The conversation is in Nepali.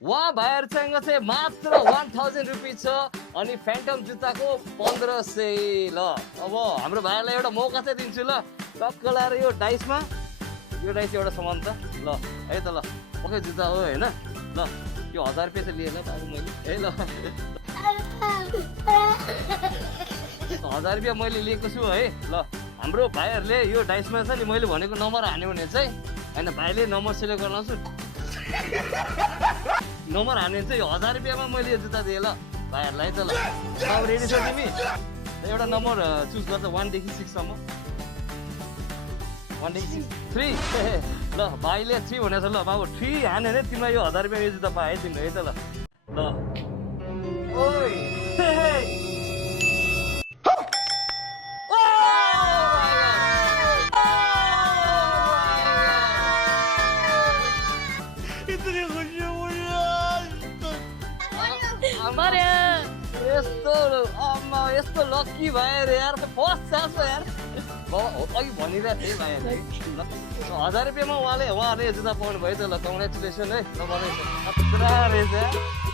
उहाँ भाइहरूसँग चाहिँ मात्र 1000 रुपियाँ छ अनि फ्यान्टम जुत्ताको 1500 ल। अब हाम्रो भाइहरूलाई एउटा मौका चाहिँ दिन्छु ल, टक्क लाएर यो डाइसमा, यो डाइस एउटा सामान त ल है त ल, पक्कै जुत्ता हो होइन ल। यो 1000 रुपियाँ चाहिँ लिएँ ल बाबु मैले है ल, 1000 रुपियाँ मैले लिएको छु है ल। हाम्रो भाइहरूले यो डाइसमा छ नि मैले भनेको नम्बर हान्यो भने चाहिँ होइन, भाइले नम्बर सिलेक्ट गर्न आउँछु नम्बर हान्यो भने चाहिँ 1000 रुपियाँमा मैले यो जुत्ता दिएँ ल भाइहरूलाई त ल। अब रेडी छ तिमी? एउटा नम्बर चुज गर्छ 1 देखि 6 सम्म। 1 देखि 6 3 ल भाइले 3 भनेको छ ल बाबु। 3 हान्यो भने तिमीलाई यो 1000 रुपियाँ यो जुत्ता पाए तिमीले है त ल। ल ओइ यस्तो लक्की भयो रे यार, फर्स्ट चान्स हो यार। अघि भनिरहेको थिएँ भाइहरूले ल, 1000 रुपियाँमा उहाँले यो जुत्ता पाउनु भयो त ल, कङ्ग्रेचुलेसन है ल। रहेछ